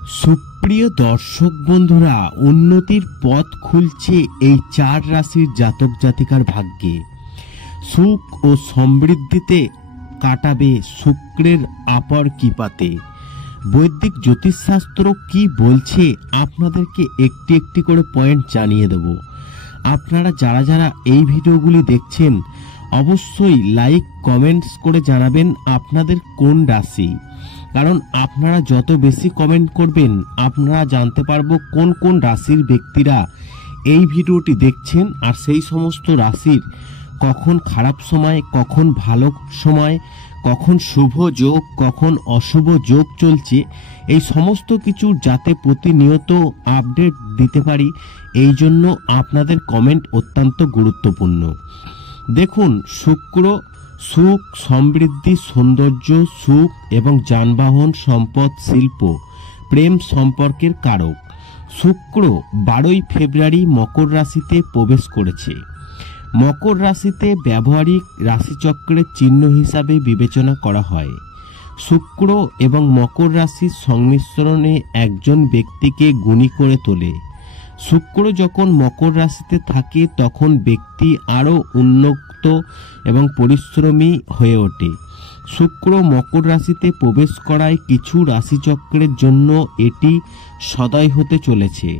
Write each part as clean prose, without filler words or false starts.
সুপ্রিয় দর্শক বন্ধুরা, উন্নতির পথ খুলছে এই 4 রাশির জাতক জাতিকার ভাগ্যে। সুখ ও সমৃদ্ধিতে কাটাবে শুক্রের আপার কৃপাতে। বৈদিক জ্যোতিষশাস্ত্র কি বলছে আপনাদেরকে একটি একটি করে পয়েন্ট জানিয়ে দেব। আপনারা যারা যারা এই ভিডিওগুলি দেখছেন অবশ্যই লাইক কমেন্টস করে জানাবেন আপনাদের কোন রাশি, কারণ আপনারা যত বেশি কমেন্ট করবেন আপনারা জানতে পারবো কোন কোন রাশির ব্যক্তিরা এই ভিডিওটি দেখছেন, আর সেই সমস্ত রাশির কখন খারাপ সময়, কখন ভালো সময়, কখন শুভ যোগ, কখন অশুভ যোগ চলছে, এই সমস্ত কিছু যাতে প্রতিনিয়ত আপডেট দিতে পারি, এই জন্য আপনাদের কমেন্ট অত্যন্ত গুরুত্বপূর্ণ। দেখুন, শুক্র সুখ, সমৃদ্ধি, সৌন্দর্য, সুখ এবং যানবাহন, সম্পদ, শিল্প, প্রেম সম্পর্কের কারক। শুক্র 12 ফেব্রুয়ারি মকর রাশিতে প্রবেশ করেছে। মকর রাশিতে ব্যবহারিক রাশিচক্রের চিহ্ন হিসাবে বিবেচনা করা হয়। শুক্র এবং মকর রাশির সংমিশ্রণে একজন ব্যক্তিকে গুণী করে তোলে। শুক্র যখন মকর রাশিতে থাকে তখন ব্যক্তি আরও উন্নত এবং পরিশ্রমী হয়ে ওঠে। শুক্র মকর রাশিতে প্রবেশ করায় কিছু রাশিচক্রের জন্য এটি সদয় হতে চলেছে।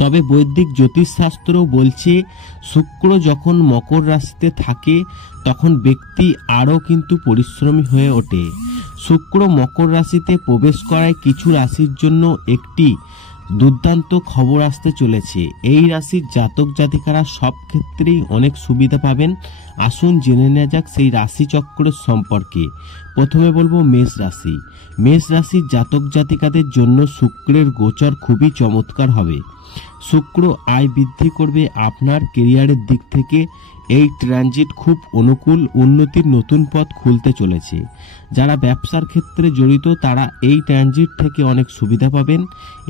তবে বৈদিক জ্যোতিষশাস্ত্র বলছে শুক্র যখন মকর রাশিতে থাকে তখন ব্যক্তি আরও কিন্তু পরিশ্রমী হয়ে ওঠে। শুক্র মকর রাশিতে প্রবেশ করায় কিছু রাশির জন্য একটি দুর্দান্ত খবর আসতে চলেছে। এই রাশির জাতক জাতিকারা সব ক্ষেত্রেই অনেক সুবিধা পাবেন। আসুন জেনে নেওয়া যাক সেই রাশিচক্রের সম্পর্কে। প্রথমে বলবো মেষ রাশি। মেষ রাশির জাতক জাতিকাদের জন্য শুক্রের গোচর খুবই চমৎকার হবে। শুক্র আয় বৃদ্ধি করবে। আপনার কেরিয়ারের দিক থেকে এই ট্রানজিট খুব অনুকূল, উন্নতির নতুন পথ খুলতে চলেছে। যারা ব্যবসার ক্ষেত্রে জড়িত তারা এই ট্রানজিট থেকে অনেক সুবিধা পাবেন।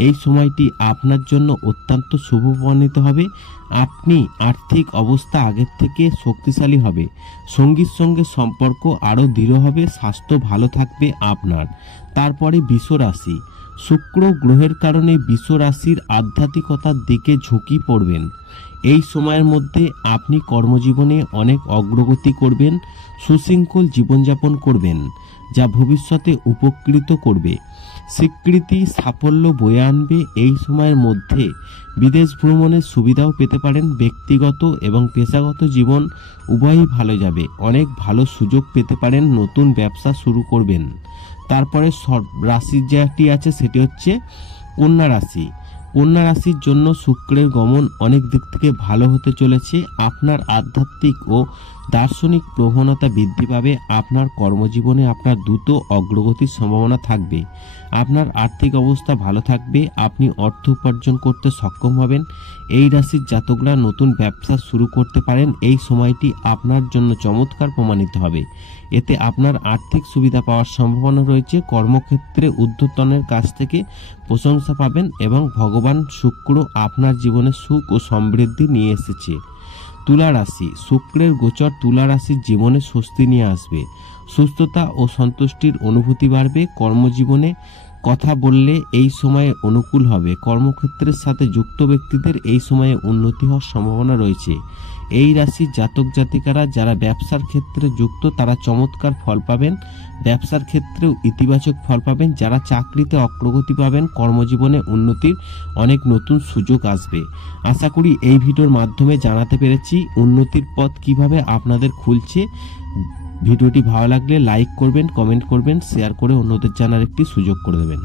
এই সময়টি আপনার জন্য অত্যন্ত শুভ প্রমাণিত হবে। আপনি আর্থিক অবস্থা আগের থেকে শক্তিশালী হবে। সঙ্গীর সঙ্গে সম্পর্ক আরও দৃঢ় হবে। স্বাস্থ্য ভালো থাকবে আপনার। তারপরে বৃষ রাশি। শুক্র গ্রহের কারণে বৃষ রাশির আধ্যাত্মিকতার দিকে ঝুঁকি পড়বেন। এই সময়ের মধ্যে আপনি কর্মজীবনে অনেক অগ্রগতি করবেন, সুশৃঙ্খল জীবনযাপন করবেন, যা ভবিষ্যতে উপকৃত করবে। স্বীকৃতি, সাফল্য বয়ে আনবে। এই সময়ের মধ্যে বিদেশ ভ্রমণের সুবিধাও পেতে পারেন। ব্যক্তিগত এবং পেশাগত জীবন উভয়ই ভালো যাবে। অনেক ভালো সুযোগ পেতে পারেন। নতুন ব্যবসা শুরু করবেন। তারপরে রাশির যেটি আছে সেটি হচ্ছে কন্যা রাশি। কন্যা রাশির জন্য শুক্রের গমন অনেক দিক থেকে ভালো হতে চলেছে। আপনার আধ্যাত্মিক ও দার্শনিক প্রবণতা বৃদ্ধি পাবে। আপনার কর্মজীবনে আপনার দ্রুত অগ্রগতির সম্ভাবনা থাকবে। আপনার আর্থিক অবস্থা ভালো থাকবে। আপনি অর্থ উপার্জন করতে সক্ষম হবেন। এই রাশির জাতকরা নতুন ব্যবসা শুরু করতে পারেন। এই সময়টি আপনার জন্য চমৎকার প্রমাণিত হবে। এতে আপনার আর্থিক সুবিধা পাওয়ার সম্ভাবনা রয়েছে। কর্মক্ষেত্রে ঊর্ধ্বতনের কাছ থেকে প্রশংসা পাবেন এবং ভগবান শুক্র আপনার জীবনে সুখ ও সমৃদ্ধি নিয়ে এসেছে। তুলা রাশি। শুক্রের গোচর তুলা রাশির জীবনে স্বস্তি নিয়ে আসবে। সুস্থতা ও সন্তুষ্টির অনুভূতি বাড়বে। কর্মজীবনে কথা বললে এই সময়ে অনুকূল হবে। কর্মক্ষেত্রের সাথে যুক্ত ব্যক্তিদের এই সময়ে উন্নতি হওয়ার সম্ভাবনা রয়েছে। এই রাশির জাতক জাতিকারা যারা ব্যবসার ক্ষেত্রে যুক্ত তারা চমৎকার ফল পাবেন। ব্যবসার ক্ষেত্রেও ইতিবাচক ফল পাবেন। যারা চাকরিতে অগ্রগতি পাবেন। কর্মজীবনে উন্নতির অনেক নতুন সুযোগ আসবে। আশা করি এই ভিডিওর মাধ্যমে জানাতে পেরেছি উন্নতির পথ কিভাবে আপনাদের খুলছে। ভিডিওটি ভালো লাগলে লাইক করবেন, কমেন্ট করবেন, শেয়ার করে অন্যদের জানার একটি সুযোগ করে দেবেন।